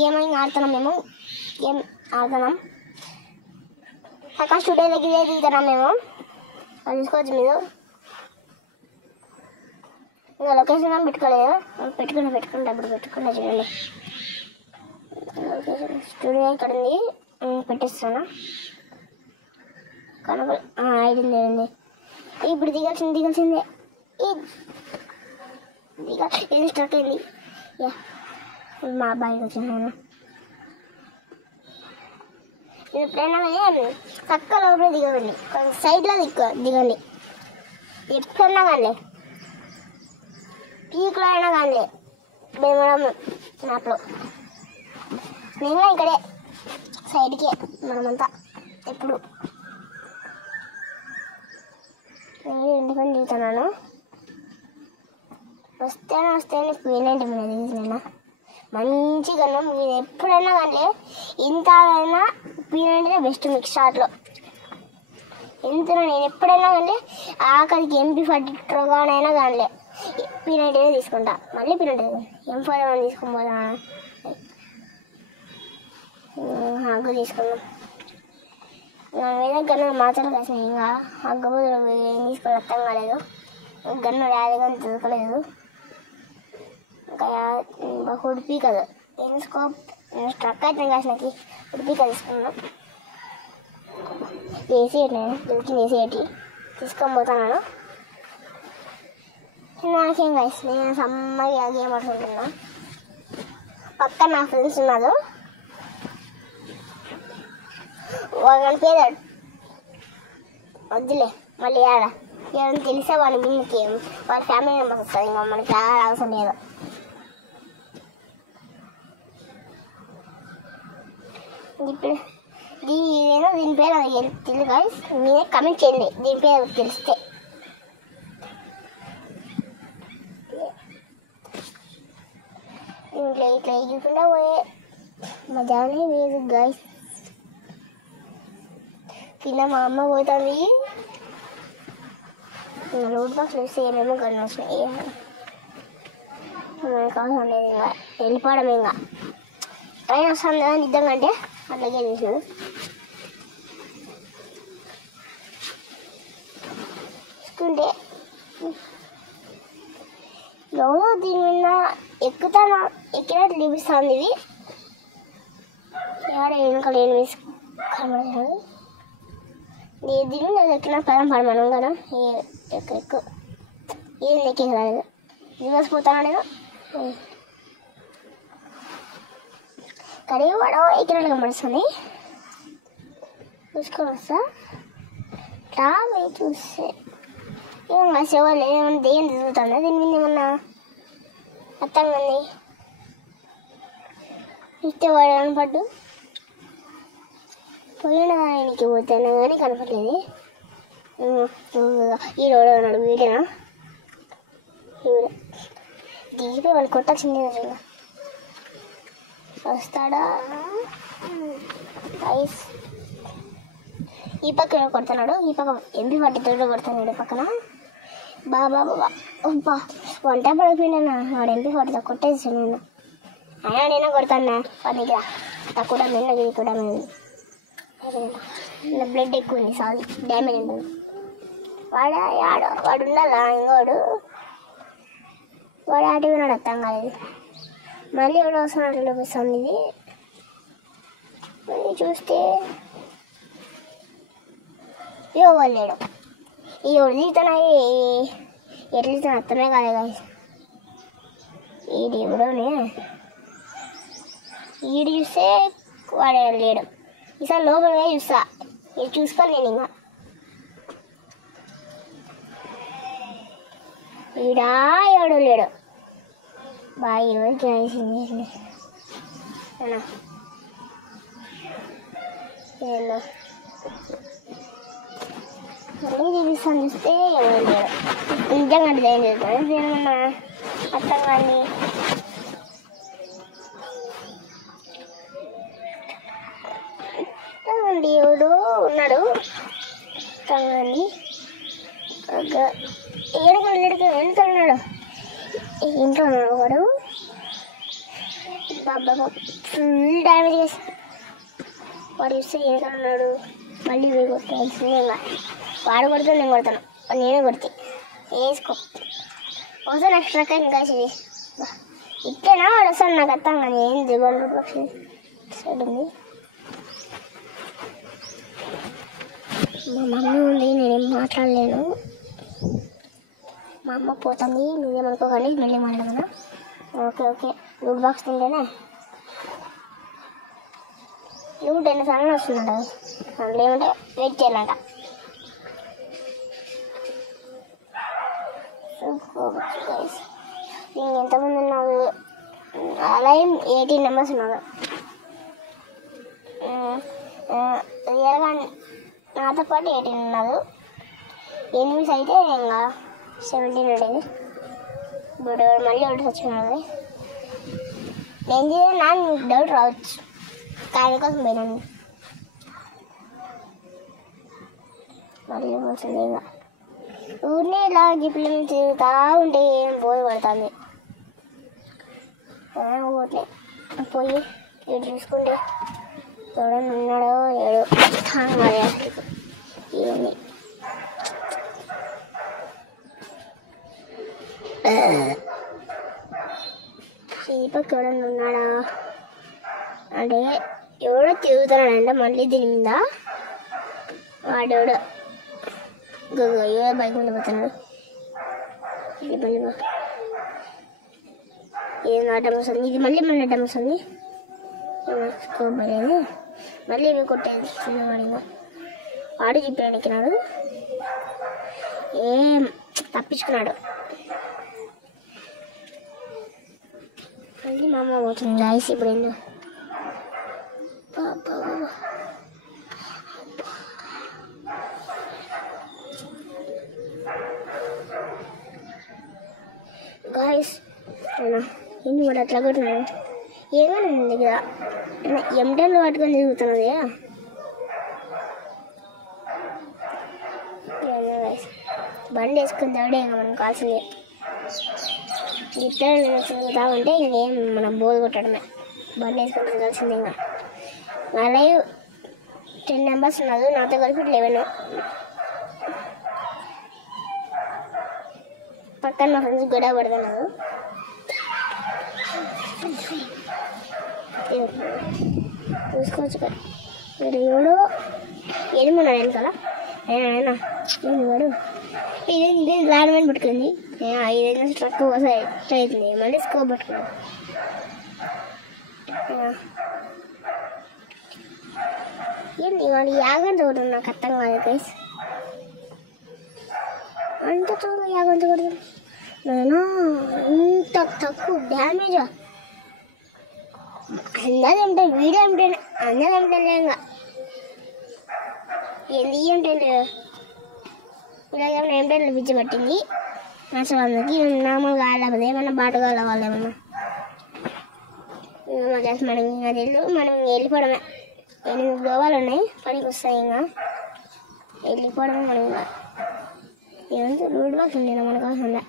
Gaming ఆడుతున్నాం, మేము game ఆడుతున్నాం. అక్కడ స్టూడియో దగ్గర దిగుతున్నాం మేము, అది చూసుకోవచ్చు మీరు. ఇంకా లొకేషన్ పెట్టుకోలేదు, పెట్టుకుంటా ఇప్పుడు చూడండి. లొకేషన్ స్టూడియో ఇక్కడ ఉంది, పెట్టేస్తాను. కనుక అయింది. ఇప్పుడు దిగాల్సిందే. ఇది స్టార్ట్ అయింది. మా అబ్బాయికి వచ్చినాను. ఎప్పుడైనా కానీ తక్కువ లోపల దిగండి, సైడ్లో దిగండి. ఎప్పుడన్నా కానీ పీక్లో అయినా కానీ భీమవరం మ్యాప్లో నేను ఇక్కడే సైడ్కే మనమంతా ఎప్పుడు నేను ఇంటి పని దిగుతున్నాను. వస్తేనే పోయినంటే మీరు దిగుతున్నా మంచిగా. మీరు ఎప్పుడైనా కానీ ఇంత అయినా పీనంటే బెస్ట్ మీకు షార్ట్లో. ఎంత నేను ఎప్పుడైనా కానీ ఆఖరికి MP42 కానీ P90 తీసుకుంటా. మళ్ళీ P90 M41 తీసుకొని పోదా హగ్గు తీసుకున్నాం. మీద గన్ను మాత్రం కాసినాయి. ఇంకా హగ్గు ఏం తీసుకొని అర్థం కాలేదు. గన్ను యాదగా దొరకలేదు. ఇంకా ఉడిపి కదా స్కోప్ స్ట్రక్ అయితే కాసినకి ఉడిపి కదా తీసుకున్నాం. ఏసీ దొరికింది, ఏసీ తీసుకొని పోతున్నాను. నాకేం కాసి నేను సమ్మగా గేమ్ ఆడుకుంటున్నా. పక్కన నా ఫ్రెండ్స్ ఉన్నారు, వాళ్ళని పేరు వద్దులే మళ్ళీ ఏమైనా తెలిసే వాళ్ళ మీదకి వాళ్ళ ఫ్యామిలీ మెంబర్స్ వస్తుంది. ఇంకా మనకి అవసరం లేదు. ఇప్పుడు దీని పేరు తెలియదు గాయ్స్, మీరే కమెంట్ చేయండి దీని పేరు తెలిస్తే. ఇంట్లో ఇట్లా ఎగురుకుండా పోయే మజానే లేదు గాయ్స్. కింద మా అమ్మ పోతుంది. రోడ్ బాక్స్ వేస్తే ఏమేమో గన్ను వస్తున్నాయి. మనకు అవసరం లేదు, ఇంకా వెళ్ళిపోవడం. ఇంకా ట్రైన్ వస్తుంది కదా నిజంగా అంటే అట్లాగే చేసాడు. చూసుకుంటే ఎవరో దీని మీద ఎక్కినట్టు చూపిస్తుంది. ఇది ఎవడ వెనుకలు ఏమి కనబడలేదు. దీని మీద ఎక్కిన పదం పడమను కదా ఎక్కువ ఏం ఎక్కేసరాలేదు. దిగసిపోతాను నేను కడిగి వాడ ఎక్కినట్టు కనబడుతుంది. చూసుకొని వస్తా రావి చూస్తే ఏమన్నా శివాలు ఏమన్నా దెయ్యం తిరుగుతుందా దీని మీద ఏమన్నా అర్థం కానీ ఇస్తే వాడు కనపడ్డు. పోయిన ఆయనకి పోతాను కానీ కనపడలేదు. ఈ రోడ్ అన్నాడు వీడేనా దిగిపోయి వాళ్ళు కొట్టాల్సిందే కదా. వస్తాడా ఐస్ ఈ పక్క కొడుతున్నాడు, ఈ పక్క MP42 కొడుతున్నాడు పక్కన. బాబా వంట పడిపోయినా వాడు MP42 కొట్టేసాను నేను. అయినా నేనే కొడతాను వాడి దగ్గర తక్కువ నిన్న కూడా బ్లడ్ ఎక్కువ ఉంది, సారీ డ్యామేజ్ ఉంటుంది. వాడు ఉండాలా ఇంకోడు వాడు ఆటి విన్నాడు అర్థం కాలేదు. మళ్ళీ ఎవరు వస్తున్నట్లు చూపిస్తుంది. ఇది మళ్ళీ చూస్తే ఎవరు లేడు. ఈ వదిలితున్నాయి ఎట్లా అర్థమే కాలేదు కదా. ఈడు ఎవరోనే ఈడు చూస్తే వాడు లేడు. ఈసారి లోపలే చూస్తా, ఇది చూసుకొని నేను ఇంకా ఈడా ఎవడు లేడు. బాగా ఎవరికి వేసింది ఏదో మళ్ళీ చూపిస్తాను. చూస్తే ఎవరు లేడు. నిజంగా అంటే ఏం చేస్తాను ఏమన్నా అర్థం కానీ దేవుడు ఉన్నాడు. కానీ వెనుకలు ఉన్నాడు, ఇంట్లో ఉన్నాడు వాడు. బాబా ఫుల్ డ్యామేజ్ చేసి వాడు చూస్తే ఏమన్నాడు మళ్ళీ కొట్టాల్సిందే. ఇంకా వాడు కొడుతాను నేను కొడతాను, నేనే కొడితే వేసుకో ఒకసారి నెక్స్ట్ రకం ఇంకా ఇట్టేనా వాడు వస్తాను నాకు అర్థం కానీ ఏం దిగుబడి పక్షి సైడ్ ఉంది. మా మమ్మీ ఉంది, నేనేం మాట్లాడలేను. మా అమ్మ పోతుంది, నువ్వేమనుకోకండి మళ్ళీ మాట్లాడమన్నా. ఓకే ఓకే లూట్ బాక్స్ తింటేనే లూట్ ఎన్నిసార్లు వస్తున్నాడు. అందులో ఏమంటే వెయిట్ చేయాలంట. నేను ఎంతమంది ఉన్నాడు అలా 18 మెంబర్స్ ఉన్నారు. రియల్గా నాతో పాటు 18 ఉన్నారు. ఎనిమిస్ అయితే ఇంకా 17 ఉండేది. ఇప్పుడు మళ్ళీ ఒకటి వచ్చినది. నేను చేసిన నాకు డౌట్ రావచ్చు కానీ కోసం పోయినాను. మళ్ళీ వచ్చింది ఇంకా ఊరిని ఇలా జిప్ల నుంచి తిరుగుతూ ఉంటే ఏం బోర్ పడుతుంది. ఊరిని పోయి ఇటు చూసుకుంటే ఎవడన్నా ఉన్నాడో ఏడో మరి ఇవన్నీ ఈ పక్క ఎవడన్నా ఉన్నాడా అంటే ఎవడో తిరుగుతున్నాడంట మళ్ళీ దీని మీద. వాడెవడో ఎవడో బైక్ మీద పోతున్నాడు. ఏం అడ్డం వస్తుంది, ఇది మళ్ళీ అడ్డం వస్తుంది. లేదు మళ్ళీ ఇవి కొట్టేది చిన్నవాడిగా. వాడు చెప్పాడు ఎక్కినాడు, ఏం తప్పించుకున్నాడు. మళ్ళీ మా అమ్మ పోతుంది గాయస్. ఇప్పుడు ఏందో గాయస్ ఎన్ని కూడా అట్లా కొట్టినాడు. ఏమైనా ఉంది దగ్గర ఎంటెన్లు పట్టుకొని తిరుగుతున్నది. బండి వేసుకుని తేవడే ఇంకా మనం కాల్సింది. ఇద్దరు తిరుగుతా ఉంటే ఇంకేం మనం బోల్ కొట్టడమే. బండి వేసుకొని తిరగాల్సిందే. ఇంకా నా లైవ్ 10 మెంబర్స్ ఉన్నారు, నాతో కలిపి 11. పక్కన మా ఫ్రెండ్స్ గొడవ పడుతున్నారు. చూసుకోవచ్చు కదా మీరు ఎవడో ఎనిమిన్నాడు వెనకాల. అయినా ఏంది వాడు ఇదే ల్యాండ్ మైన్ పట్టుకుంది. ఇదైనా ట్రక్ అవుతుంది. మళ్ళీ స్కోప్ పట్టుకున్నాడు. ఏంటి వాడు యాగంత కొడుతుంది, నాకు అర్థం కాదు గైస్. అంత త్వరగా యాగంత కొడుతుంది నేను. ఇంత తక్కువ డ్యామేజా అందదంటే వీడియో ఏమిటంటే అందదంటే ఇంకా ఏంది ఏమిటంటే ఇలాగేమన్నా ఏమిటంటే పిచ్చి పట్టింది అసలు అందరికి. నార్మల్గా కావాలి ఏమన్నా బాట కావాలి ఏమన్నా మనం ఇంకా తెలుసు. మనం వెళ్ళిపోవడమే. 8 గోవాలు ఉన్నాయి పనికి వస్తాయి. ఇంకా వెళ్ళిపోవడమే మనం. ఇంకా ఏమంటే రూట్ బాక్స్ ఉంది మనకు అవసరం.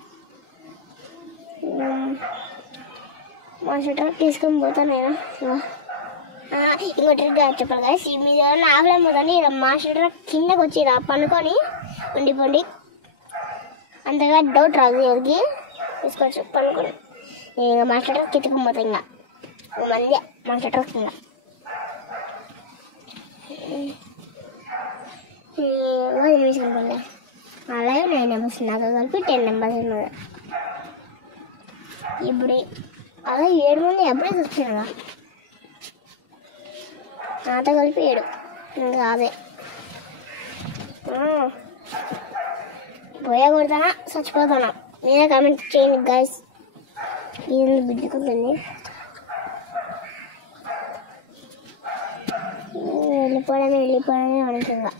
మా చుట్టూ తీసుకొని పోతాను నేను. ఇంకో ట్రిక్ చెప్పాలి కదా, మీద ఆఫ్లైన్ పోతాను. మా చుట్టూ కిందకు వచ్చి పనుకొని ఉండిపోండి. అంతగా డౌట్ రాదు ఎవరికి. తీసుకోవచ్చు పనుకొని. నేను ఇంకా మా చుట్టూ కిందకు పోతాను. ఇంకా మంది మా చుట్టూ కింద తీసుకుంటా. అలాగే 9 మెంబర్స్ నాకు కలిపి 10 మెంబర్స్ ఉన్నారు. ఇప్పుడు అలా 7 మంది ఎప్పుడే వచ్చినాగా నాతో కలిపి 7. ఇంకా అదే పోయా కొడతానా చచ్చిపోతానా నేనే కామెంట్ చేయండి గైస్. ఇది బిడ్డుకుంటుంది. వెళ్ళిపోవడమే అనుకుందా.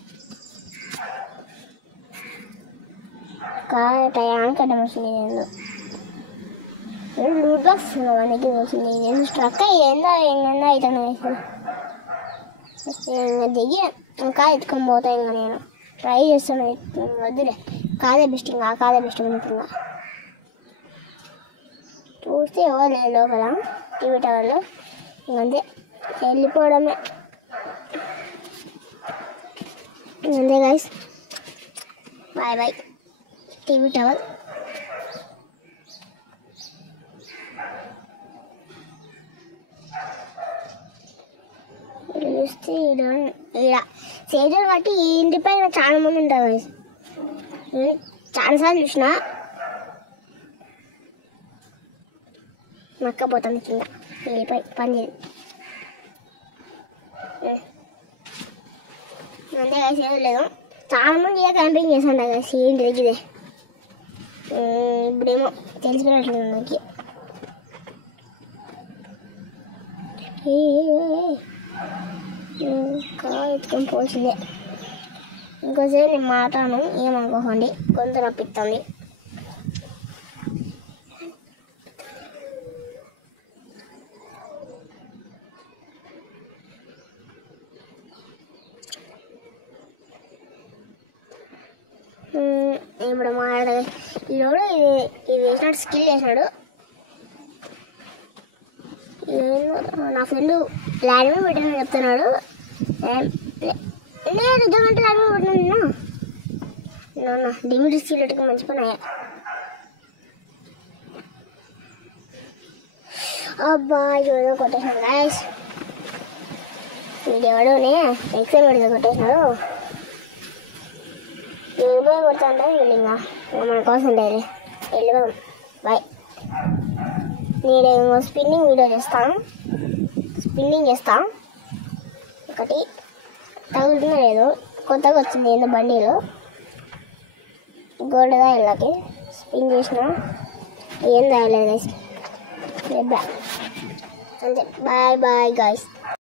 టయానికి అడ్డం వస్తుంది. లూట్ బాక్స్ మనకి వస్తుంది. నేను స్ట్రక్ ఏందో ఏందో అవుతాను. ఇంకా దిగి ఇంకా ఎత్తుకొని పోతాయి. ఇంకా నేను ట్రై చేస్తాను. వద్దులే కాదే బెస్ట్. ఇంకా కాదే బెస్ట్ అనుకుంటున్నా. చూస్తే ఎవరు లేదు లోపల. టీవీ టవర్లో అంతే వెళ్ళిపోవడమే. అంతే guys, bye bye TV tower. చూస్తే ఈడ సేజర్ బట్టి ఈ ఇంటి పైన చాలా మంది ఉంటారు గైస్. చాలాసార్లు చూసిన మక్కపోతుంది కింద ఇంటిపై పని. అంతే గైస్, ఏదో లేదు. చాలా మంది ఇక క్యాంపింగ్ చేస్తాంట గైస్ ఇంటి దగ్గరే. ఇప్పుడేమో తెలిసిపోయినట్లేదు నాకు. ఇంకా ఎత్తుకొని పోల్సిందే. ఇంకోసేపు నేను మాట్లాడను, ఏమనుకోకండి, గొంతు రప్పిస్తుంది. ఇప్పుడు మాట్లాడగా ఈరోడు ఇది వేసినాడు, స్కిల్ వేసినాడు. నా ఫ్రెండ్ ల్యాండ్ మీద పెట్టానని చెప్తున్నాడు. నేను నిజమంటే ల్యాండ్ మీద పెట్టినా నేను డిమిట్ స్కిల్ మంచి పని అయ్యా. అబ్బా ఇదో కొట్టేసినాడు గాయస్. వీడెవడోనే ఎక్సైల్ పెడితే కొట్టేసినాడు. వెళ్ళిపోయి కొడతా అంటే వీళ్ళు ఇంకా మన కోసం లేదు. వెళ్ళిపోయాం, బాయ్. నేను స్పిన్నింగ్ వీడియో చేస్తాను, స్పిన్నింగ్ చేస్తాను. ఒకటి తగులుతుందో లేదో, కొత్తగా వచ్చింది ఏందో బండిలో గోల్డ్గా ఇళ్ళకి స్పిన్ చేసిన ఏం రాయలేదు గైస్. అంతే, బాయ్ బాయ్ గైస్.